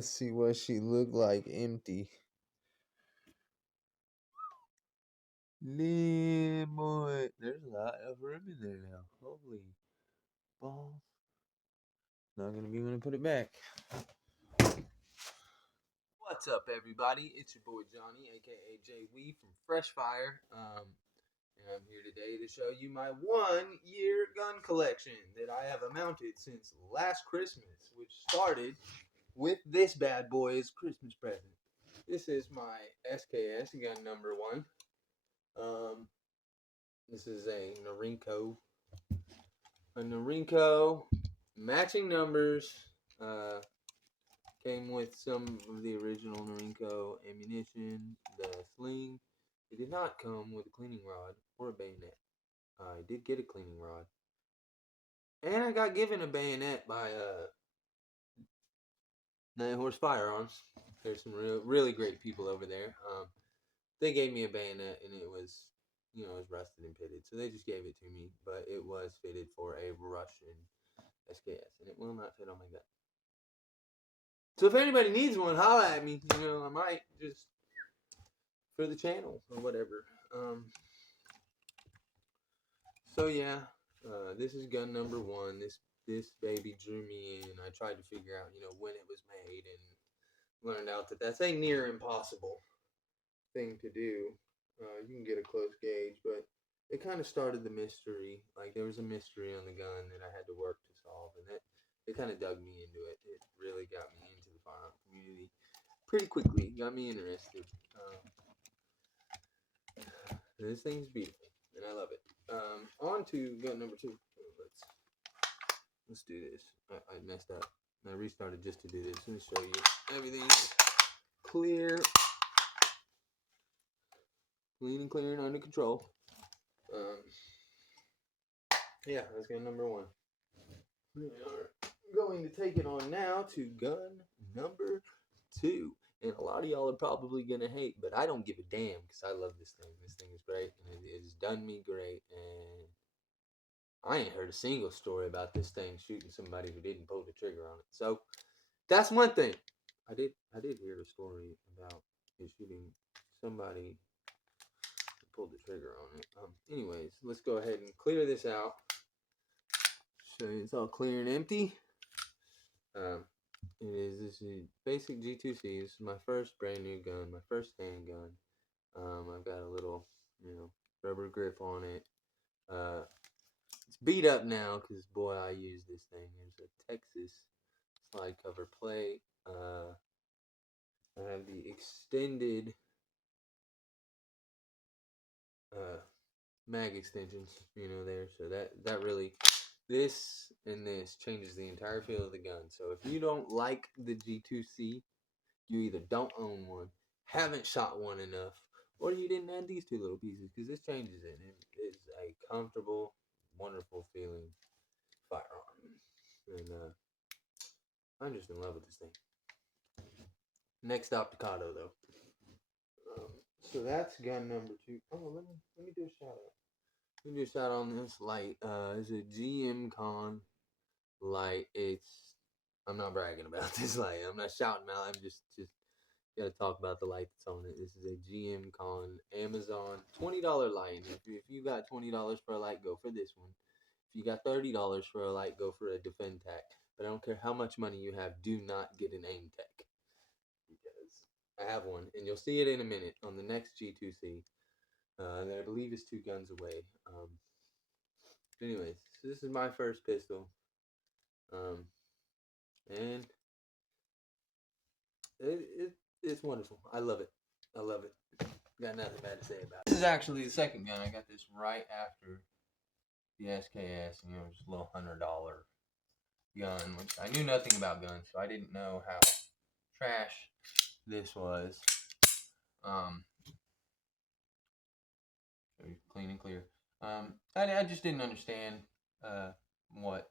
Let's see what she looked like empty. Boy, there's a lot of room in there now. Holy balls. Not gonna be when I put it back. What's up, everybody? It's your boy Johnny, aka Jay Wee from Fresh Fire. And I'm here today to show you my 1-year gun collection that I have amounted since last Christmas, which started with this bad boy as Christmas present. This is my SKS gun number 1. This is a Norinco. A Norinco, matching numbers. Came with some of the original Norinco ammunition, the sling. It did not come with a cleaning rod or a bayonet. I did get a cleaning rod. And I got given a bayonet by Night Horse Firearms. There's some really great people over there. They gave me a bayonet and it was, it was rusted and pitted. So they just gave it to me. But it was fitted for a Russian SKS. And it will not fit on my gun. So if anybody needs one, holla at me. I might just for the channel or whatever. So yeah, this is gun number 1. This baby drew me in. I tried to figure out, when it was made, and learned out that that's a near impossible thing to do. You can get a close gauge, but it kind of started the mystery. Like, there was a mystery on the gun that I had to work to solve, and it kind of dug me into it. It really got me into the firearm community pretty quickly. Got me interested. This thing's beautiful, and I love it. On to gun number 2. Let's do this. I messed up. I restarted just to do this. Let me show you. Everything's clear. Clean and clear and under control. Yeah, that's gun number 1. We are going to take it on now to gun number 2. And a lot of y'all are probably going to hate, but I don't give a damn because I love this thing. This thing is great, and it has done me great. And I ain't heard a single story about this thing shooting somebody who didn't pull the trigger on it. So that's one thing. I did hear a story about it shooting somebody who pulled the trigger on it. Anyways, let's go ahead and clear this out. Show you it's all clear and empty. This is basic G2C. This is my first brand new gun, my first handgun. I've got a little, rubber grip on it. It's beat up now because, boy, I use this thing. There's a Texas slide cover plate. I have the extended mag extensions, there. So that really, this and this changes the entire feel of the gun. So if you don't like the G2C, you either don't own one, haven't shot one enough, or you didn't add these 2 little pieces, because this changes it. It is a comfortable, wonderful feeling firearm. And I'm just in love with this thing. Next stop, Ducato, though. So that's gun number 2. Oh, let me do a shout out. Let me do a shout out on this light. It's a GM Con light. I'm not bragging about this light. I'm not shouting out. I'm just gotta talk about the light that's on it. This is a GM Con Amazon $20 light. If you got $20 for a light, go for this one. If you got $30 for a light, go for a DefendTech. But I don't care how much money you have, do not get an AimTech. Because I have one, and you'll see it in a minute on the next G2C. That I believe is 2 guns away. Anyways, so this is my first pistol. And it's wonderful. I love it. I love it. Got nothing bad to say about it. This is actually the second gun. I got this right after the SKS, just a little $100 gun, which I knew nothing about guns, so I didn't know how trash this was. Clean and clear. I just didn't understand what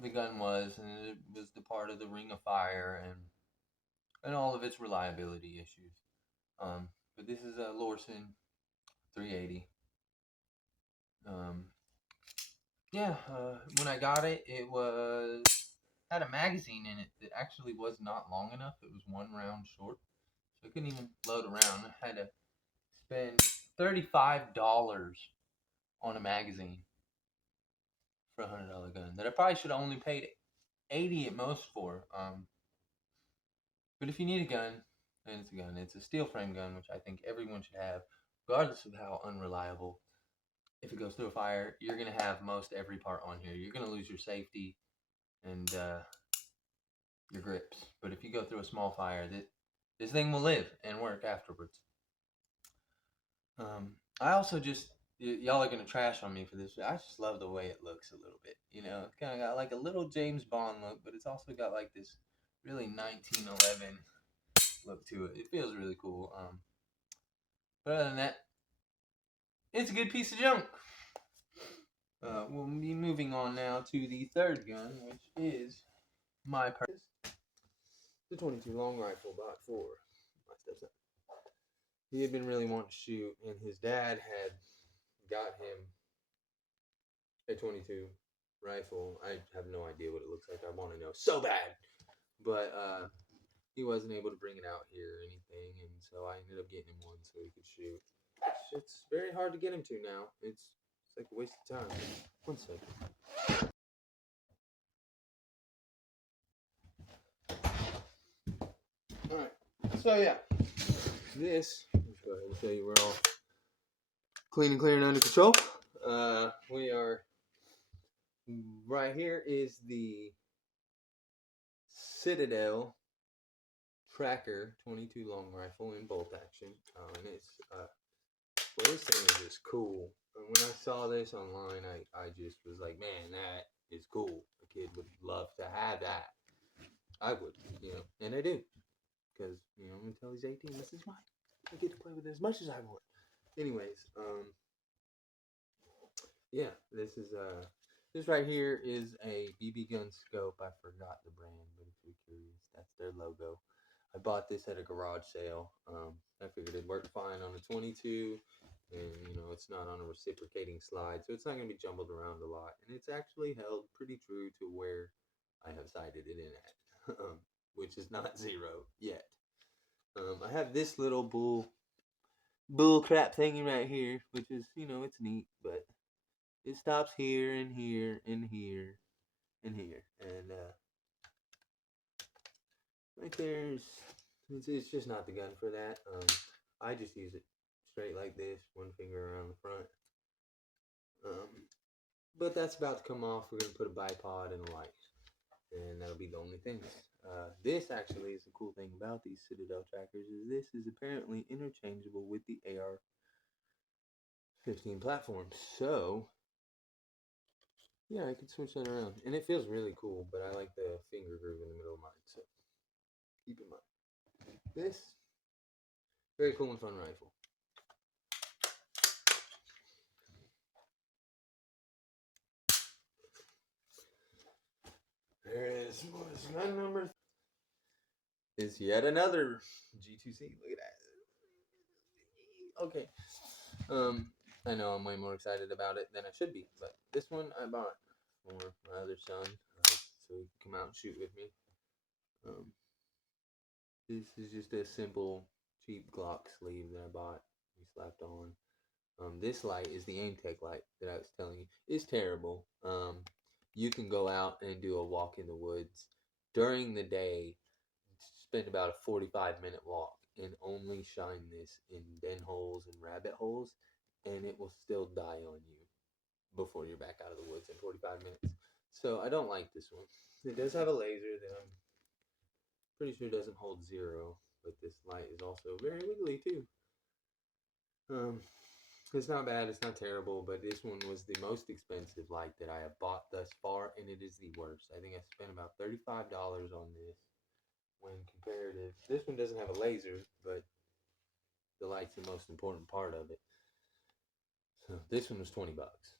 the gun was, and it was the part of the Ring of Fire and all of its reliability issues. But this is a Lorcin 380. When I got it, it was had a magazine in it that actually was not long enough. It was one round short, so I couldn't even load around. I had to spend $35 on a magazine for $100 gun that I probably should have only paid 80 at most for. But if you need a gun, then it's a gun. It's a steel frame gun, which I think everyone should have, regardless of how unreliable. If it goes through a fire, you're gonna have most every part on here. You're gonna lose your safety and your grips. But if you go through a small fire, this thing will live and work afterwards. I also just y'all are gonna trash on me for this. I just love the way it looks a little bit. You know, it's kind of got like a little James Bond look, but it's also got like this really 1911 look to it. It feels really cool. But other than that, it's a good piece of junk. We'll be moving on now to the third gun, which is my purchase. The 22 long rifle bought for my stepson. He had been really wanting to shoot, and his dad had got him a 22 rifle. I have no idea what it looks like. I want to know so bad. But he wasn't able to bring it out here or anything, and so I ended up getting him one so he could shoot. It's very hard to get him to now. It's like a waste of time. 1 second. Alright, so yeah, this, let's go ahead and show you we're all clean and clear and under control. We are, right here is the Citadel Tracker 22 long rifle in bolt action. And it's, well, this thing is just cool. And when I saw this online, I just was like, man, that is cool. A kid would love to have that. I would, you know, and I do. Because, you know, until he's 18, this is mine. I get to play with it as much as I want. Anyways, yeah, this right here is a BB gun scope. I forgot the brand, but if you're curious, that's their logo. I bought this at a garage sale. I figured it'd work fine on a 22, and you know it's not on a reciprocating slide, so it's not going to be jumbled around a lot. And it's actually held pretty true to where I have sighted it in at, which is not zero yet. I have this little bull crap thingy right here, which is, you know, it's neat, but it stops here and here and here and here, and right there's it's just not the gun for that. I just use it straight like this, one finger around the front. But that's about to come off. We're gonna put a bipod and a light, and that'll be the only thing. This actually is the cool thing about these Citadel trackers is this is apparently interchangeable with the AR-15 platform. So yeah, I can switch that around, and it feels really cool. But I like the finger groove in the middle of mine, so keep in mind. This very cool and fun rifle. There it is. What's gun number? Is yet another G2C. Look at that. Okay. I know I'm way more excited about it than I should be, but this one I bought for my other son, so he can come out and shoot with me. This is just a simple, cheap Glock sleeve that I bought. We slapped on. This light is the Aimtech light that I was telling you. It's terrible. You can go out and do a walk in the woods during the day, spend about a 45-minute walk, and only shine this in den holes and rabbit holes, and it will still die on you before you're back out of the woods in 45 minutes. So I don't like this one. It does have a laser that I'm pretty sure doesn't hold zero, but this light is also very wiggly too. It's not bad, it's not terrible, but this one was the most expensive light that I have bought thus far, and it is the worst. I think I spent about $35 on this when comparative. This one doesn't have a laser, but the light's the most important part of it. So this one was 20 bucks.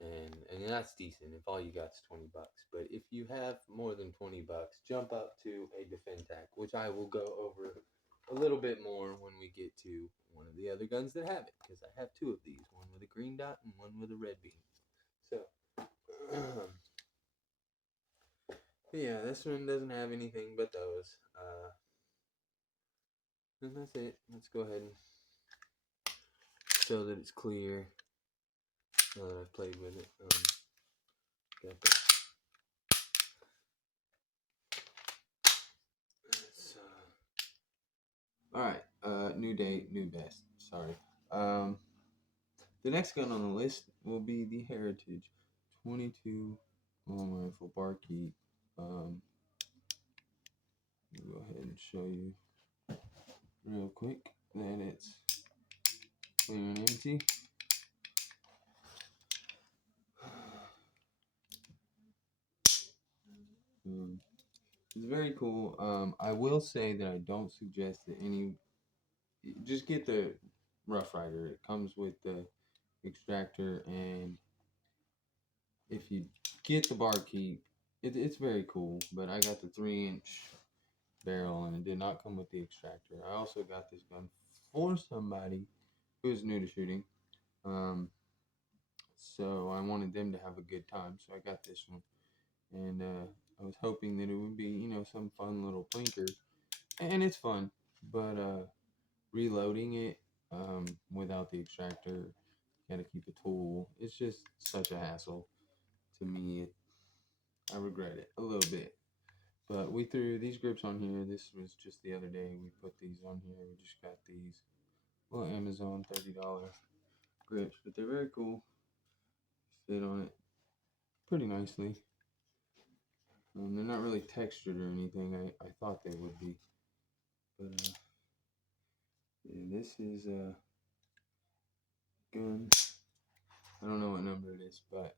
And that's decent if all you got is 20 bucks. But if you have more than 20 bucks, jump up to a Defendtac, which I will go over a little bit more when we get to one of the other guns that have it, because I have two of these, one with a green dot and one with a red beam. So But yeah, this one doesn't have anything but those. And that's it. Let's go ahead and show that it's clear. Now that I've played with it. Got the, Alright, new date, new best. Sorry. The next gun on the list will be the Heritage 22 long rifle barkeep. I'll go ahead and show you real quick that it's clear and empty. It's very cool. I will say that I don't suggest that just get the Rough Rider. It comes with the extractor, and if you get the barkeep, it's very cool. But I got the 3-inch barrel, and it did not come with the extractor. I also got this gun for somebody who's new to shooting. So I wanted them to have a good time, so I got this one. And I was hoping that it would be, some fun little blinker. And it's fun, but reloading it without the extractor, gotta keep a tool. It's just such a hassle to me. I regret it a little bit. But we threw these grips on here. This was just the other day. We put these on here. We just got these. Well, Amazon $30 grips, but they're very cool. Fit on it pretty nicely. They're not really textured or anything. I thought they would be. But yeah, this is a gun. I don't know what number it is, but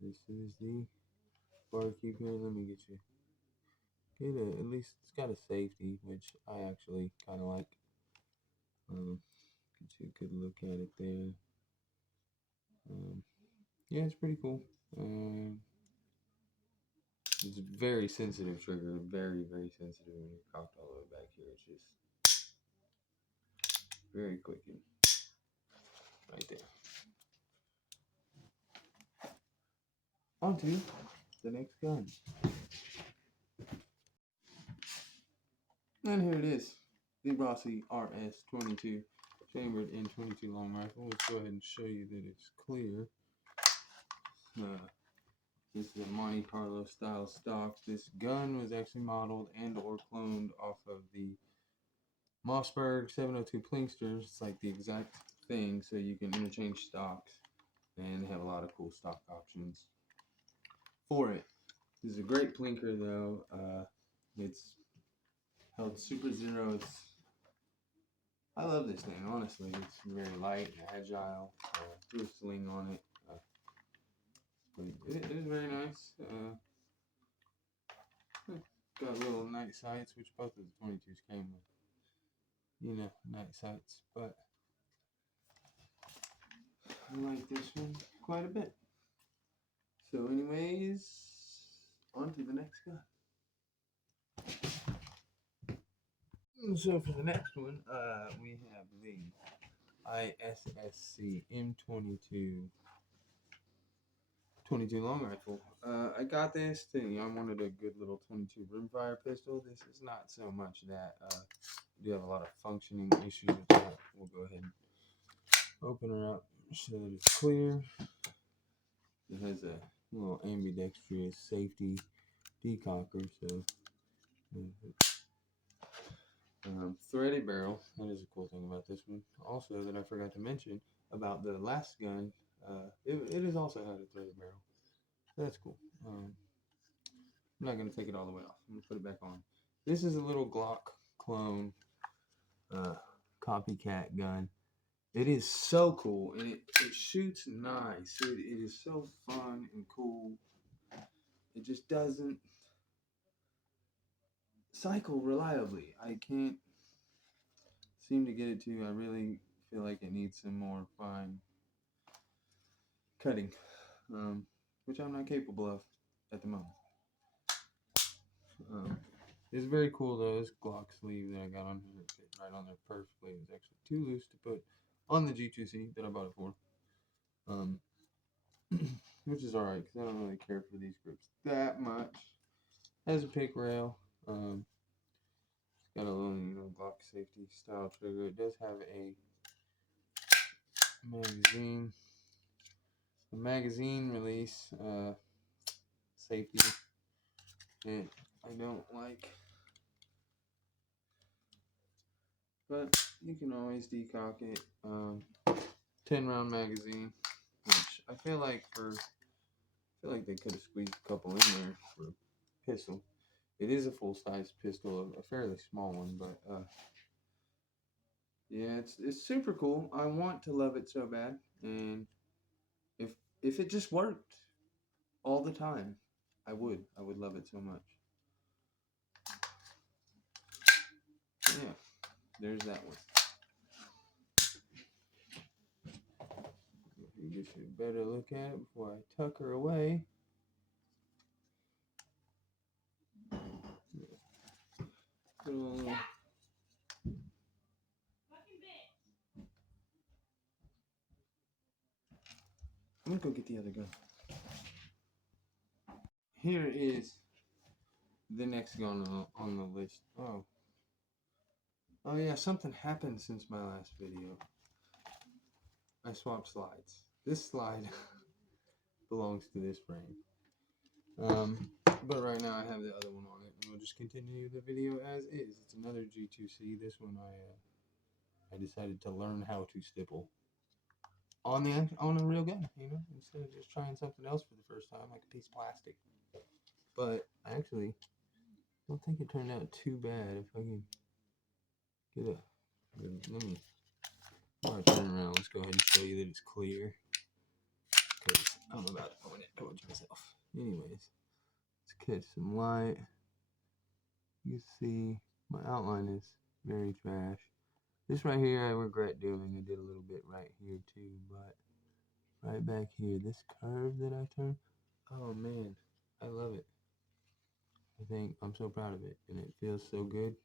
this is the barkeep here. Let me get at least it's got a safety, which I actually kind of like. Get you a good look at it there. Yeah, it's pretty cool. It's a very sensitive trigger, very, very sensitive when you're cocked all the way back here. It's just very clicking. Right there. On to the next gun. And here it is. The Rossi RS-22 chambered in 22 long rifle. Let's go ahead and show you that it's clear. This is a Monte Carlo style stock. This gun was actually modeled and or cloned off of the Mossberg 702 Plinksters. It's like the exact thing, so you can interchange stocks, and they have a lot of cool stock options for it. This is a great plinker though. It's held super zero. I love this thing, honestly. It's very light and agile. Threw a sling on it. But it is very nice. Got little night sights, which both of the 22s came with, night sights. But I like this one quite a bit. So anyways, on to the next guy. So for the next one, we have the ISSC M22 22 long rifle. I got this thing. I wanted a good little 22 rimfire pistol. This is not so much that. We do have a lot of functioning issues with that. We'll go ahead and open her up so that it's clear. It has a little ambidextrous safety decocker, so threaded barrel. That is a cool thing about this one. Also, that I forgot to mention about the last gun, it has also had a threaded barrel. So that's cool. I'm not going to take it all the way off. I'm going to put it back on. This is a little Glock clone copycat gun. It is so cool, and it shoots nice. It is so fun and cool. It just doesn't cycle reliably. I can't seem to get it to. I really feel like it needs some more fine cutting, which I'm not capable of at the moment. It's very cool though. This Glock sleeve that I got on here, it fit right on there perfectly. It was actually too loose to put on the G2C that I bought it for. which is alright because I don't really care for these grips that much. Has a pick rail. It's got a little, Glock safety style trigger. It does have a magazine release safety that I don't like, but you can always decock it. 10-round magazine, which I feel like they could have squeezed a couple in there for a pistol. It is a full-size pistol, a fairly small one, but yeah, it's super cool. I want to love it so bad, and if it just worked all the time, I would love it so much. Yeah, there's that one. You get you a better look at it before I tuck her away. I'm gonna go get the other gun. Here is the next gun on the list. Oh yeah, something happened since my last video. I swapped slides. This slide belongs to this frame. But right now I have the other one on it, and we'll just continue the video as is. It's another G2C. This one I decided to learn how to stipple on a real gun, instead of just trying something else for the first time, like a piece of plastic. But I actually don't think it turned out too bad. If I can get let me, before I turn around, let's go ahead and show you that it's clear, because I'm about to point it towards myself. Anyways, let's catch some light. You can see my outline is very trash. This right here I regret doing. I did a little bit right here too, but right back here, this curve that I turned, oh man, I love it. I think I'm so proud of it, and it feels so good.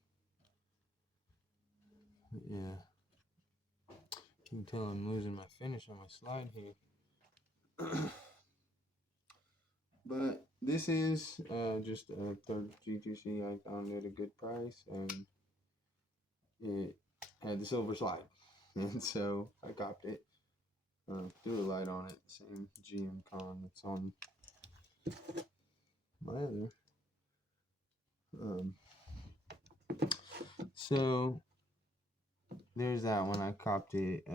Yeah, you can tell I'm losing my finish on my slide here. But this is just a third G2C. I found it at a good price, and it had the silver slide, and so I copped it. Threw a light on it, same GM Con that's on my other. So there's that one. I copped it,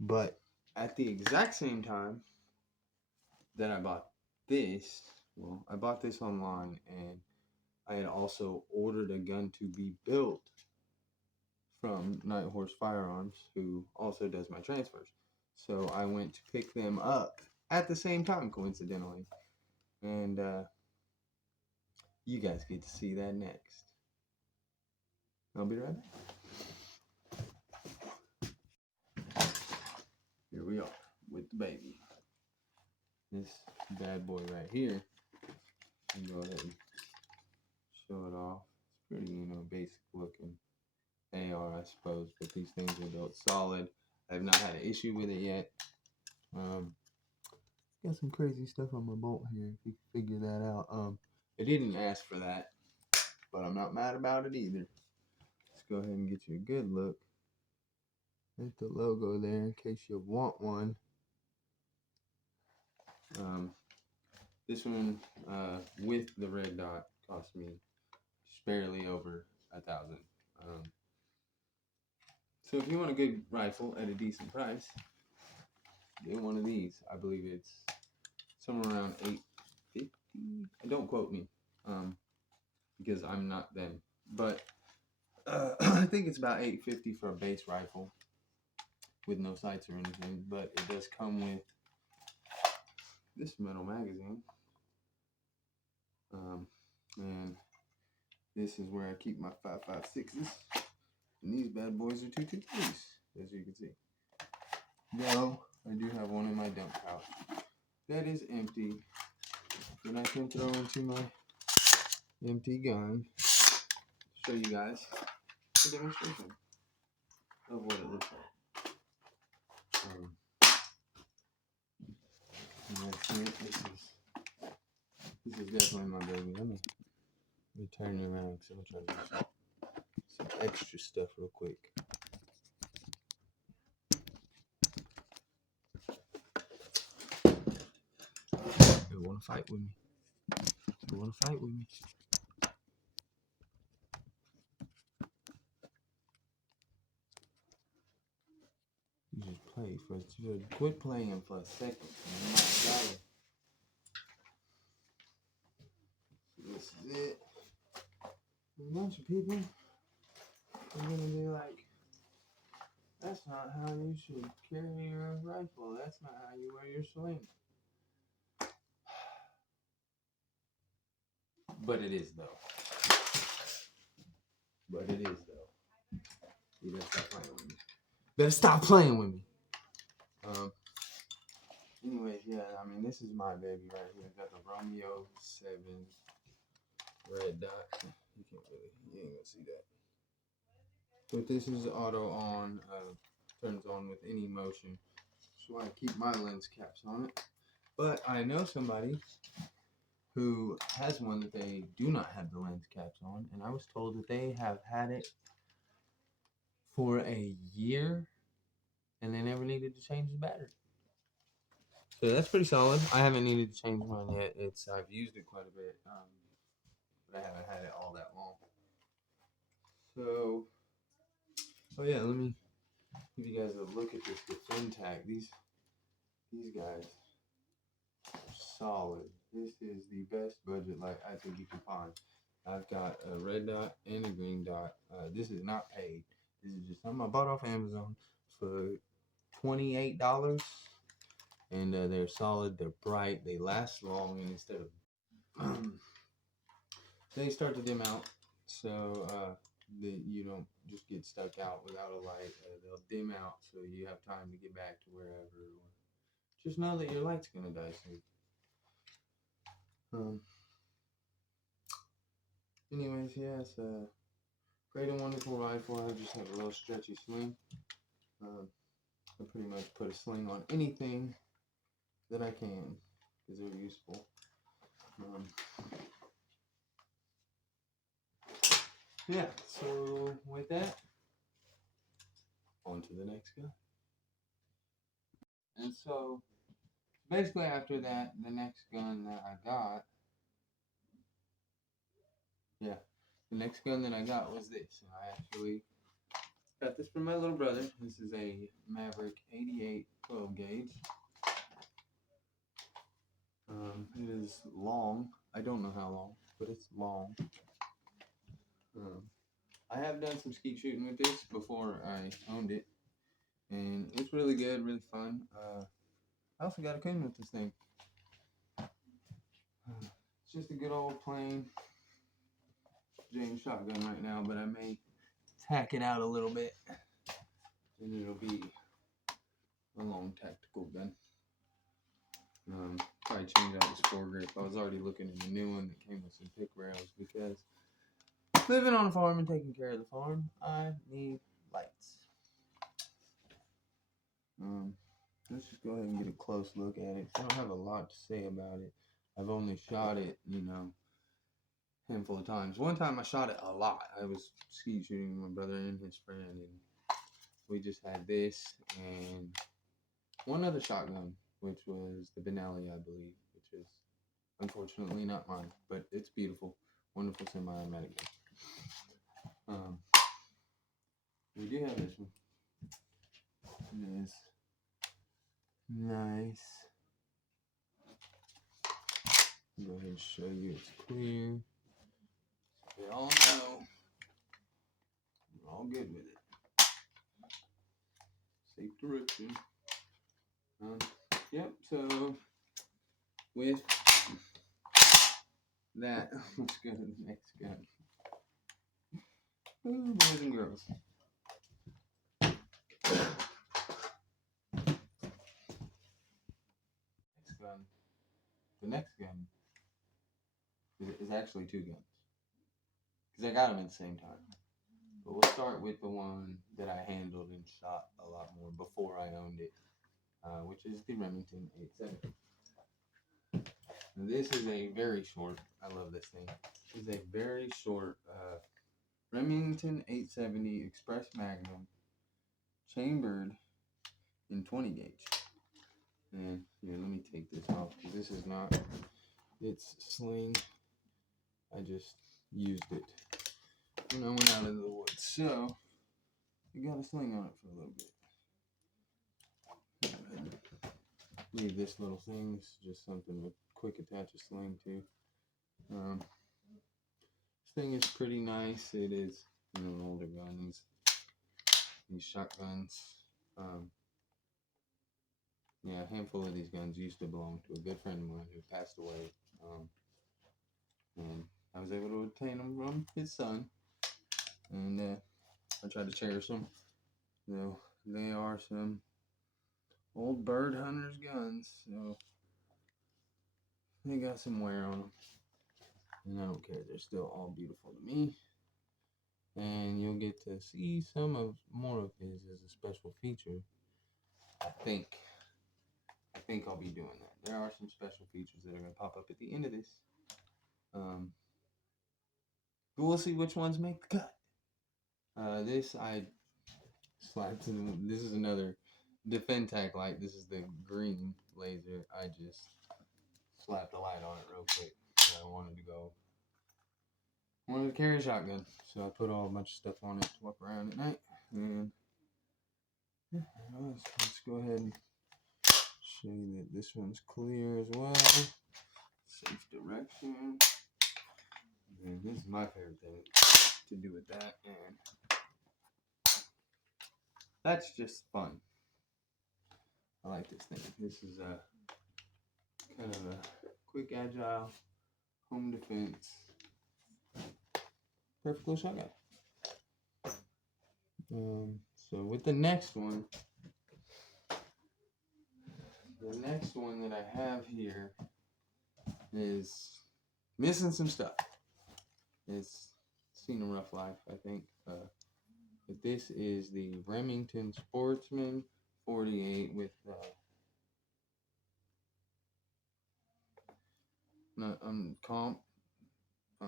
but at the exact same time that I bought this, well, I bought this online, and I had also ordered a gun to be built from Night Horse Firearms, who also does my transfers. So I went to pick them up at the same time, coincidentally. And you guys get to see that next. I'll be right back. Here we are with the baby. This bad boy right here. I'll go ahead and show it off. It's pretty, basic looking AR, I suppose, but these things are built solid. I've not had an issue with it yet. Got some crazy stuff on my bolt here, if you can figure that out. I didn't ask for that, but I'm not mad about it either. Let's go ahead and get you a good look at the logo there in case you want one. This one with the red dot cost me just barely over $1,000. So if you want a good rifle at a decent price, get one of these. I believe it's somewhere around $850. Don't quote me, because I'm not them. But I think it's about $850 for a base rifle with no sights or anything. But it does come with this metal magazine, and this is where I keep my 5.56s. And these bad boys are 223s, as you can see. Now, I do have one in my dump pouch. That is empty. Then I can throw into my empty gun. Show you guys a demonstration of what it looks like. And that's it. This is definitely my baby. Let me turn it around because I'm trying to do some extra stuff real quick. You want to fight with me? You want to fight with me? You just play for quit playing for a second. Oh my God. This is it. A bunch of people are gonna be like, that's not how you should carry your rifle. That's not how you wear your sling. But it is though. You better stop playing with me. Better stop playing with me. Anyways, yeah, I mean, this is my baby right here. Got the Romeo 7 red dot. You ain't gonna see that. But this is auto on, turns on with any motion. So I keep my lens caps on it. But I know somebody who has one that they do not have the lens caps on, and I was told that they have had it for a year and they never needed to change the battery. So that's pretty solid. I haven't needed to change mine yet. I've used it quite a bit, but I haven't had it all that long. So yeah, let me give you guys a look at this DefenTac. These guys are solid. This is the best budget light I think you can find. I've got a red dot and a green dot. This is not paid. This is just something I bought off Amazon for $28. And they're solid, they're bright, they last long, and instead of they start to dim out, so that you don't just get stuck out without a light. They'll dim out so you have time to get back to wherever. Just know that your light's gonna die soon. Anyways, yeah, it's a great and wonderful rifle. I just have a little stretchy sling. I pretty much put a sling on anything that I can because they're useful. Yeah, so with that, on to the next gun. And so basically after that, the next gun that I got, the next gun that I got was this. And I actually got this from my little brother. This is a Maverick 88 12 gauge. It is long. I don't know how long, but it's long. I have done some skeet shooting with this before I owned it, and it's really good, really fun. I also got a Coon with this thing. It's just a good old plain James shotgun right now, but I may tack it out a little bit, and it'll be a long tactical gun. Probably change out this foregrip. I was already looking at a new one that came with some pick rails because living on a farm and taking care of the farm, I need lights. Let's just go ahead and get a close look at it. I don't have a lot to say about it. I've only shot it, a handful of times. One time I shot it a lot. I was skeet shooting with my brother and his friend, and we just had this and one other shotgun, which was the Benelli, I believe, which is unfortunately not mine, but it's beautiful, wonderful semi-automatic gun. We do have this one. It is nice. Go ahead and show you it's clear. We all know we're all good with it. Safe direction. Yep, so with that, let's go to the next gun. Ooh, boys and girls. The next gun is actually two guns. Because I got them at the same time. But we'll start with the one that I handled and shot a lot more before I owned it, which is the Remington 870. This is a very short, I love this thing. This is a very short Remington 870 Express Magnum, chambered in 20 gauge. And here, let me take this off because this is not its sling. I just used it when I went out into the woods. So, you got a sling on it for a little bit. Leave this little thing. It's just something to quick attach a sling to. This thing is pretty nice. It is, you know, an older gun. These shotguns. Yeah, a handful of these guns used to belong to a good friend of mine who passed away. And I was able to obtain them from his son. And I tried to cherish them. So they are some old bird hunter's guns. So they got some wear on them. And I don't care. They're still all beautiful to me. And you'll get to see more of his as a special feature. I think I'll be doing that. There are some special features that are going to pop up at the end of this. But we'll see which ones make the cut. This I slapped in. This is another Defendtac light. This is the green laser. I just slapped a light on it real quick. I wanted to carry a shotgun. So I put all a bunch of stuff on it to walk around at night. And yeah, let's go ahead and show you that this one's clear as well. Safe direction. And this is my favorite thing to do with that. And that's just fun. I like this thing. This is a kind of a quick, agile, home defense, perfect little shotgun. So with the next one that I have here is missing some stuff. It's seen a rough life, I think. But this is the Remington Sportsman 48 with comp. I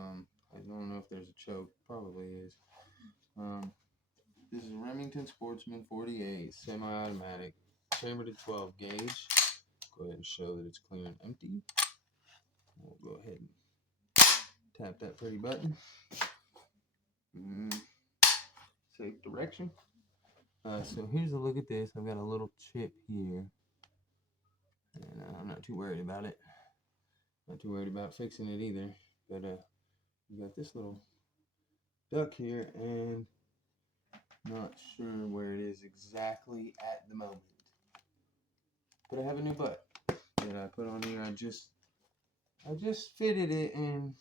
don't know if there's a choke. Probably is. This is a Remington Sportsman 48 semi-automatic, chambered at 12 gauge. Go ahead and show that it's clear and empty. We'll go ahead and tap that pretty button. Safe direction. So here's a look at this. I've got a little chip here, and I'm not too worried about it. Not too worried about fixing it either. But you got this little duck here, and not sure where it is exactly at the moment. But I have a new butt that I put on here. I just fitted it and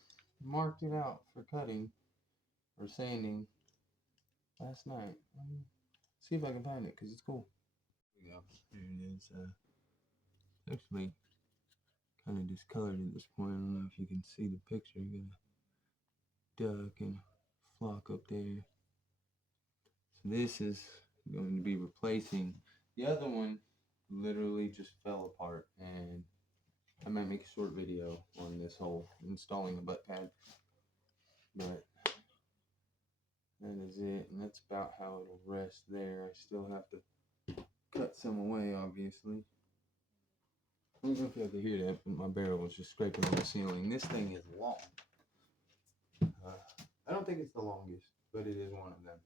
marked it out for cutting or sanding last night. See if I can find it because it's cool. Here we go. Here it is. Actually kind of discolored at this point. I don't know if you can see the picture. You got a duck and a flock up there. So this is going to be replacing the other one. Literally just fell apart, and I might make a short video on this whole installing the butt pad. But that is it, and that's about how it'll rest there. I still have to cut some away, obviously. I don't know if you have to hear that, but my barrel was just scraping on the ceiling. This thing is long. I don't think it's the longest, but it is one of them.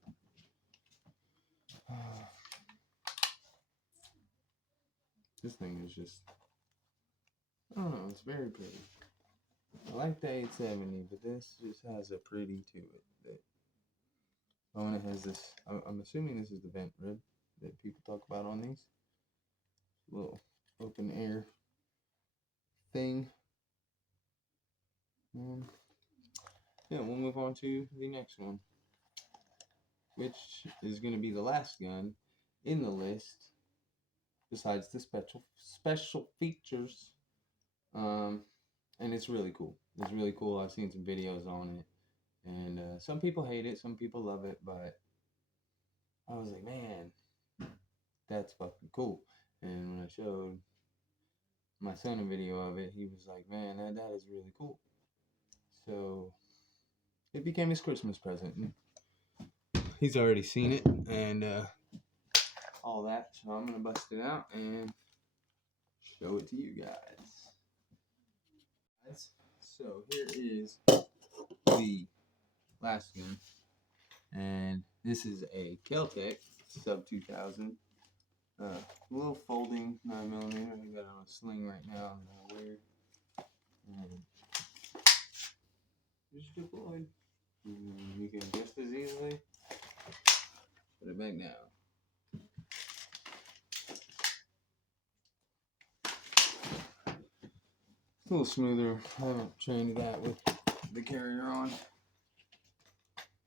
This thing is just, I don't know, it's very pretty. I like the 870, but this just has a pretty to it. And it has this, I'm assuming this is the vent rib that people talk about on these. Little open air thing. Yeah, we'll move on to the next one, which is going to be the last gun in the list, besides the special features. And it's really cool. It's really cool. I've seen some videos on it, and some people hate it, some people love it, but I was like, man, that's fucking cool. And when I showed my son a video of it. He was like, man, that is really cool. So it became his Christmas present. He's already seen it and all that. So I'm going to bust it out and show it to you guys. So here is the last gun. And this is a Kel-Tec Sub 2000. A little folding 9mm. I got it on a sling right now. I'm not weird. And just deployed. And you can just as easily put it back down. It's a little smoother. I haven't trained that with the carrier on.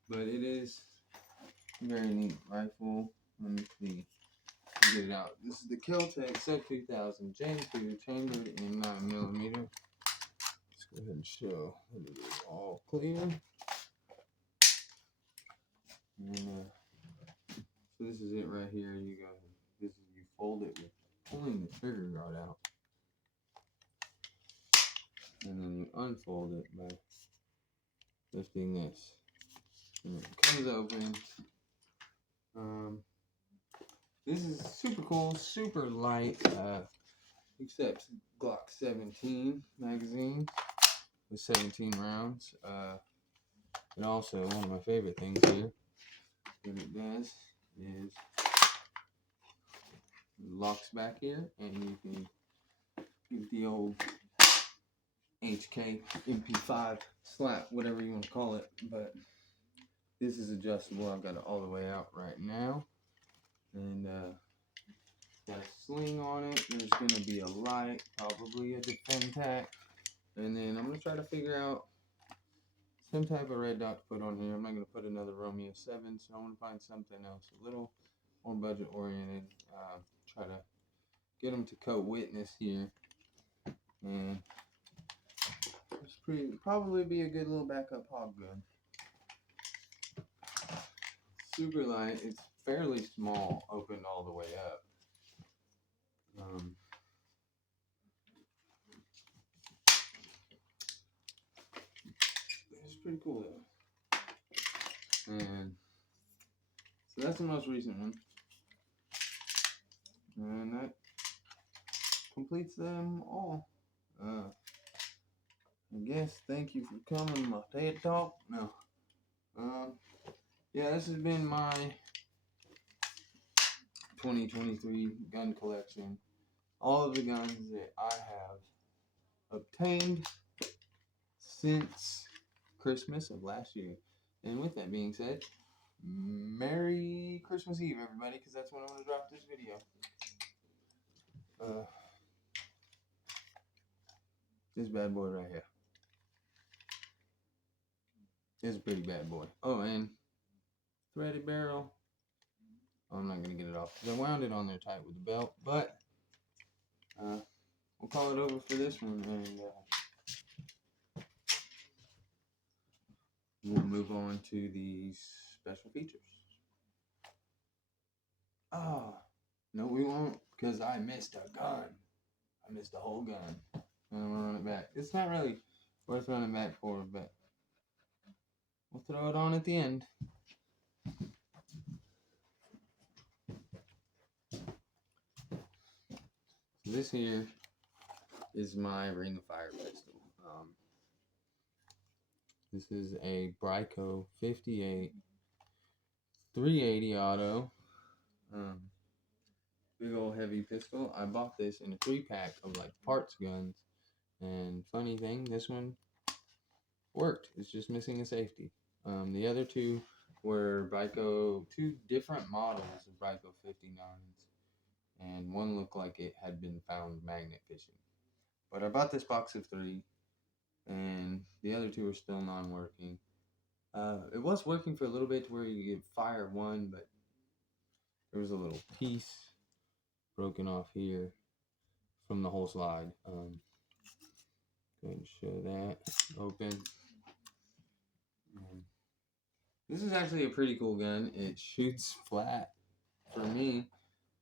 But it is a very neat rifle. Let me see. Get it out. This is the Kel-Tec Sub 2000 Gen 2 chambered in 9mm. Let's go ahead and show that it is all clear. And, so this is it right here. You fold it with pulling the trigger guard out, and then you unfold it by lifting this, and it comes open. This is super cool, super light, except Glock 17 magazine with 17 rounds. And also, one of my favorite things here that it does is it locks back here, and you can get the old HK MP5 slap, whatever you want to call it. But this is adjustable. I've got it all the way out right now, and got a sling on it. There's gonna be a light, probably a Defend Tac, and then I'm gonna try to figure out some type of red dot to put on here. I'm not gonna put another Romeo 7, so I want to find something else a little more budget oriented. Try to get them to co-witness here, and it's probably be a good little backup hog gun. Super light. It's fairly small, opened all the way up. It's pretty cool though. And so that's the most recent one. And that completes them all. I guess thank you for coming to my TED Talk. No. Yeah, this has been my 2023 gun collection. All of the guns that I have obtained since Christmas of last year. And with that being said, Merry Christmas Eve, everybody, because that's when I'm going to drop this video. This bad boy right here. It's a pretty bad boy. Oh, and threaded barrel. I'm not going to get it off because I wound it on there tight with the belt. But we'll call it over for this one, and we'll move on to the special features. No, we won't, because I missed a gun. I missed a whole gun. And I'm going to run it back. It's not really worth running back for, but we'll throw it on at the end. This here is my Ring of Fire pistol. This is a Brico 58 380 auto. Big old heavy pistol. I bought this in a 3-pack of like parts guns. And funny thing, this one worked. It's just missing a safety. The other two were Brico, 2 different models of Brico 59s. And one looked like it had been found magnet fishing. But I bought this box of 3. And the other 2 are still non-working. It was working for a little bit to where you could fire one, but there was a little piece broken off here from the whole slide. Go ahead and show that. Open. This is actually a pretty cool gun. It shoots flat for me.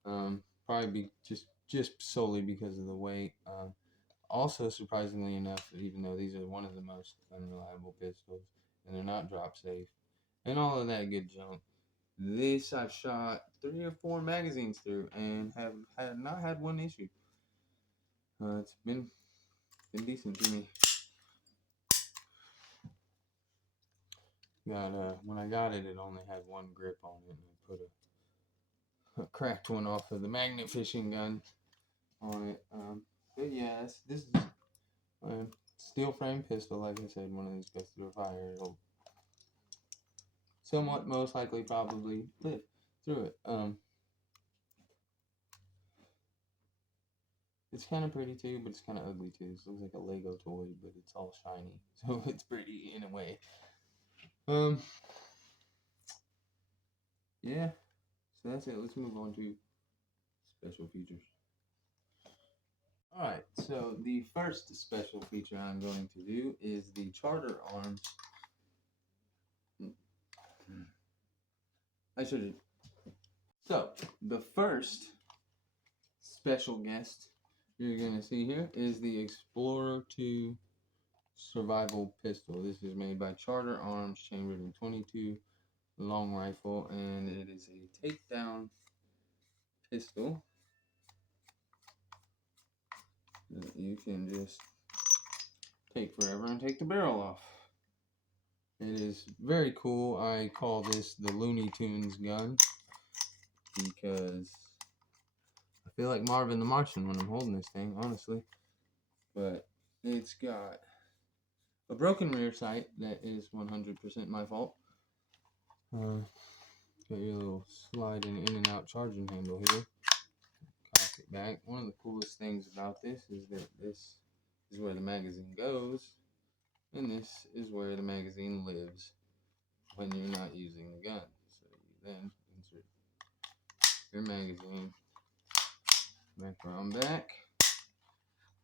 Probably be just just solely because of the weight. Also, surprisingly enough, even though these are one of the most unreliable pistols and they're not drop safe and all of that good junk, this I've shot 3 or 4 magazines through and have not had one issue. It's been decent to me. When I got it, it only had one grip on it, and I put a cracked one off of the magnet fishing gun on it. But yeah, this is a steel frame pistol. Like I said, one of these goes through a fire. It'll somewhat, most likely, probably live through it. It's kind of pretty too, but it's kind of ugly too. It looks like a Lego toy, but it's all shiny, so it's pretty in a way. Yeah. So that's it. Let's move on to special features. Alright, so the first special feature I'm going to do is the Charter Arms. So, the first special guest you're going to see here is the Explorer 2 Survival Pistol. This is made by Charter Arms, chambered in .22 long rifle, and it is a takedown pistol that you can just take forever and take the barrel off. It is very cool. I call this the Looney Tunes gun because I feel like Marvin the Martian when I'm holding this thing, honestly. But it's got a broken rear sight that is 100% my fault. Got your little sliding in and out charging handle here. Cock it back. One of the coolest things about this is that this is where the magazine goes, and this is where the magazine lives when you're not using the gun. So you then insert your magazine back around back,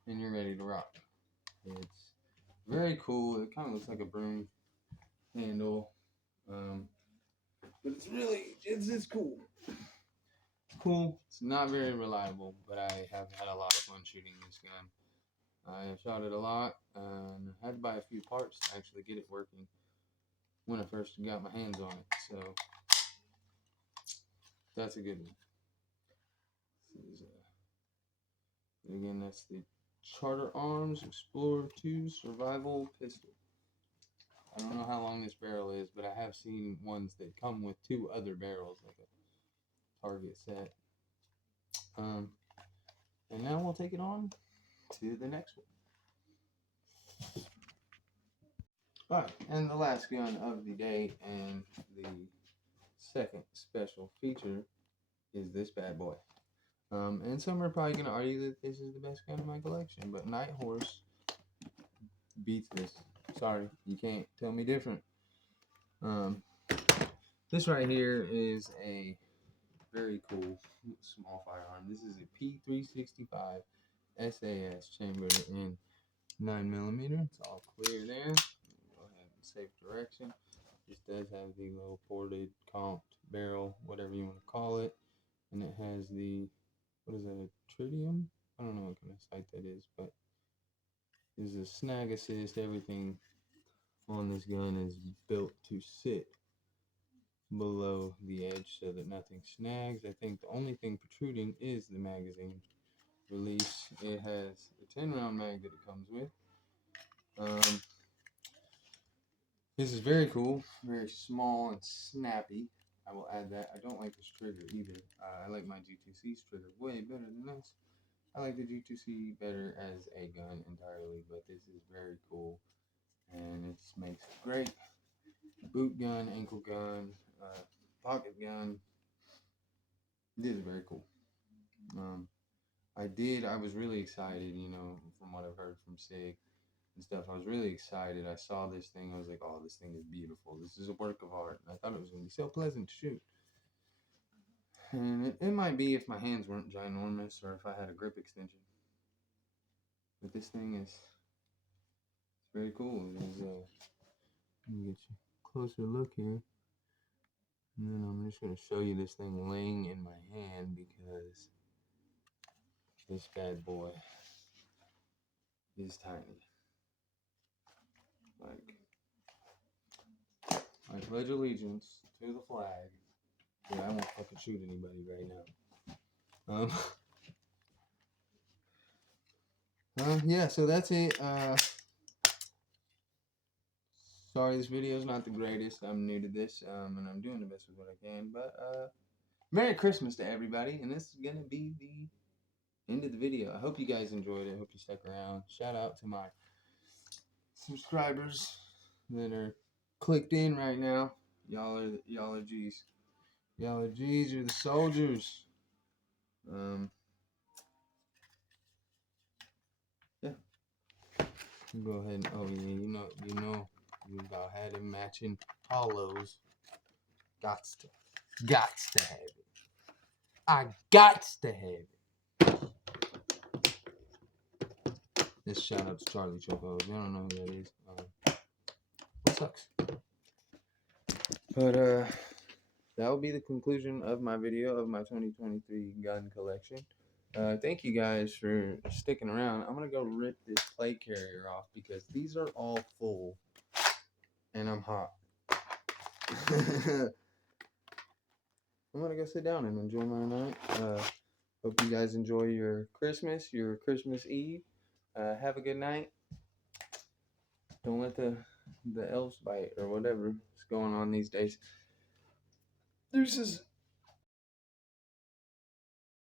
and you're ready to rock. It's very cool. It kind of looks like a broom handle, but it's cool. It's cool. It's not very reliable, but I have had a lot of fun shooting this gun. I have shot it a lot, and I had to buy a few parts to actually get it working when I first got my hands on it. So that's a good one. Again, that's the Charter Arms Explorer 2 Survival Pistol. I don't know how long this barrel is, but I have seen ones that come with 2 other barrels, like a target set. And now we'll take it on to the next one. Alright, and the last gun of the day and the second special feature is this bad boy. And some are probably going to argue that this is the best gun in my collection, but Night Horse beats this. Sorry, you can't tell me different. This right here is a very cool small firearm. This is a P365 SAS chambered in 9mm. It's all clear there. Go ahead and safe direction. This does have the little ported, comped barrel, whatever you want to call it. And it has the, what is that, a tritium? I don't know what kind of sight that is, but there's a snag assist. Everything on this gun is built to sit below the edge so that nothing snags. I think the only thing protruding is the magazine release. It has a 10-round mag that it comes with. This is very cool, very small and snappy. I will add that. I don't like this trigger either. I like my G2C's trigger way better than this. I like the G2C better as a gun entirely, but this is very cool, and it makes a great boot gun, ankle gun, pocket gun. This is very cool. I was really excited, you know, from what I've heard from SIG and stuff. I was really excited. I saw this thing. I was like, oh, this thing is beautiful. This is a work of art. And I thought it was going to be so pleasant to shoot. And it might be if my hands weren't ginormous or if I had a grip extension. But this thing is very cool. Let me get you a closer look here. And then I'm just going to show you this thing laying in my hand because This bad boy is tiny. I pledge allegiance to the flag. Yeah, I won't fucking shoot anybody right now. Yeah, so that's it. Sorry, this video is not the greatest. I'm new to this, and I'm doing the best with what I can. But Merry Christmas to everybody, and this is gonna be the end of the video. I hope you guys enjoyed it. I hope you stuck around. Shout out to my subscribers that are clicked in right now. Y'all are G's. Y'all are G's. You're the soldiers. Yeah. Go ahead and you about had him matching hollows. Gots to have it. I gots to have it. This shout out to Charlie Choco. I don't know who that is. It sucks. But that will be the conclusion of my video of my 2023 gun collection. Thank you guys for sticking around. I'm gonna go rip this plate carrier off because these are all full and I'm hot. I'm gonna go sit down and enjoy my night. Hope you guys enjoy your Christmas Eve. Have a good night. Don't let the elves bite or whatever is going on these days. Deuces.